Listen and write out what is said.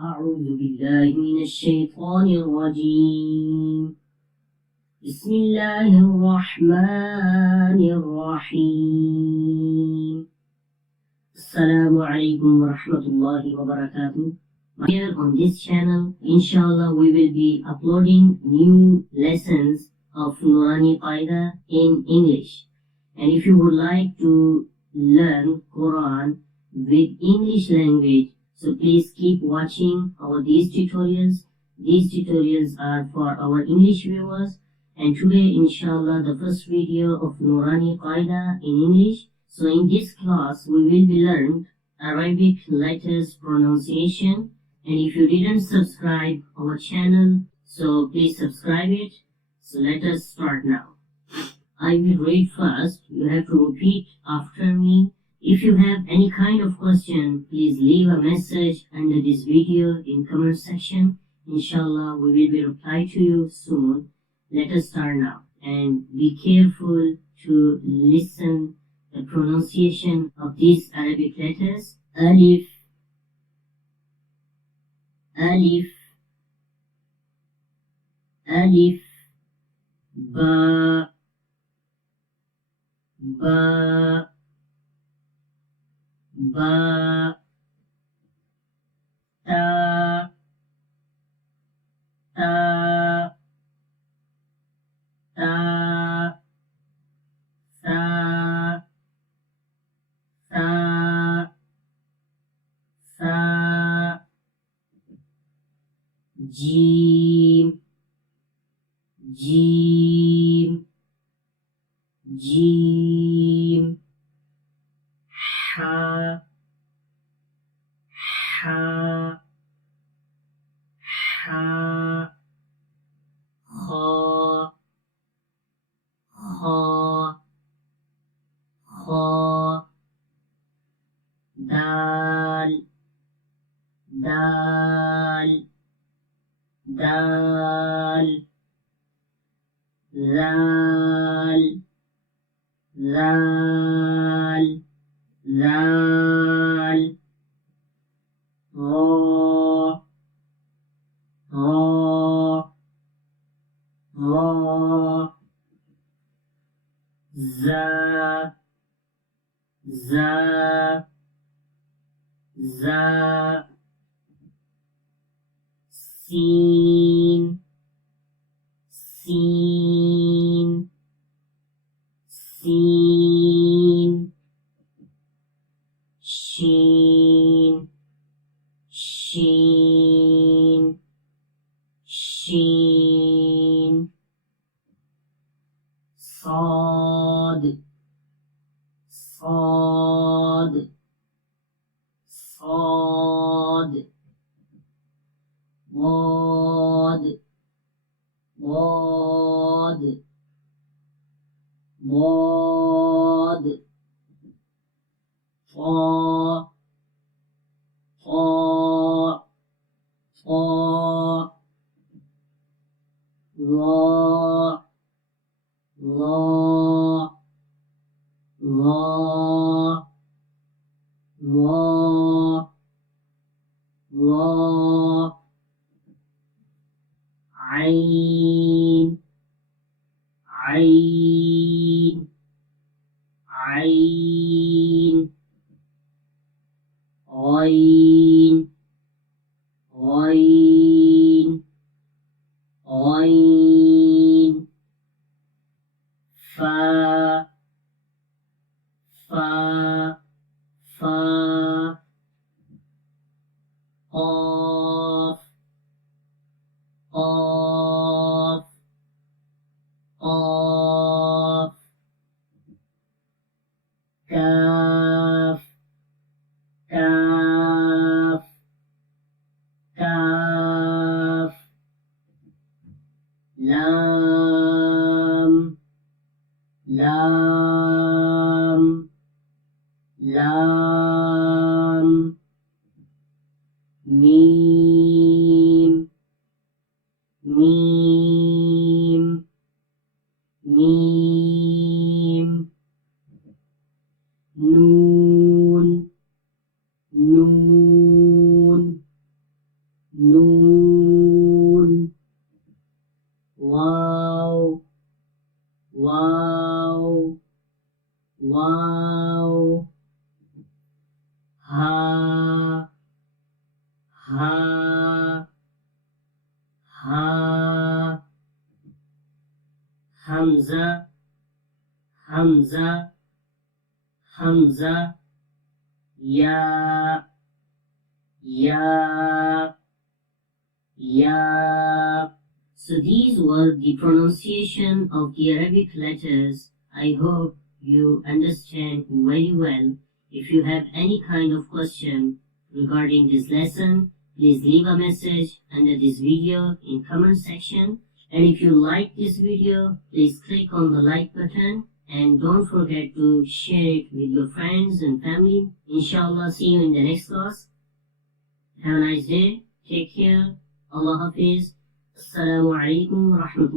أعوذ بالله من الشيطان الرجيم. بسم الله الرحمن الرحيم. Assalamu alaikum wa rahmatullahi wa barakatuh. Here on this channel, inshallah, we will be uploading new lessons of Noorani QAIDA in English. And if you would like to learn Quran with English language, so please keep watching these tutorials. These tutorials are for our English viewers. And today, inshallah, the first video of Noorani QAIDA in English. So in this class, we will be learning Arabic letters pronunciation. And if you didn't subscribe our channel, so please subscribe it. So let us start now. I will read first. You have to repeat after me. If you have any kind of question, please leave a message under this video in comment section. Inshallah, we will be reply to you soon. Let us start now. And be careful to listen the pronunciation of these Arabic letters. Alif, Alif, Alif, Ba, Ba, Ba, Ta, Ta, Ta, Sa, Sa, Sa, Jim, Jim, Jim, Ha, Ha, Ha, Kha, Kha, Kha, Dal, Dal, Dal, Zal, Zal, Zal, Ra, Ra, Ra, Za, Za, Za, Sin, Sin, Sin, Shin, Shin, Shin, Sad, Sad, Sad, Wad, Wad, Wad, Fa, Fa, Fa, Ra, Ra, Ra, Ra, Ra, Ain, Ain, Ain, Ain, Ain, Ain, Fa, Fa, Fa, Qaf, Qaf, Qaf, Kaf, Kaf, Kaf, Lam, Lam, Lam, Mim, Mim, Mim, Noon, Noon, noon, wow, wow, wow, ha, ha, ha, hamza, hamza, hamza, ya, ya, ya. So these were the pronunciation of the Arabic letters. I hope you understand very well. If you have any kind of question regarding this lesson, please leave a message under this video in comment section. And if you like this video, please click on the like button and don't forget to share it with your friends and family. Inshallah, see you in the next class. Have a nice day. Take care. Allah Hafiz. Assalamu alaikum wa rahmatullahi.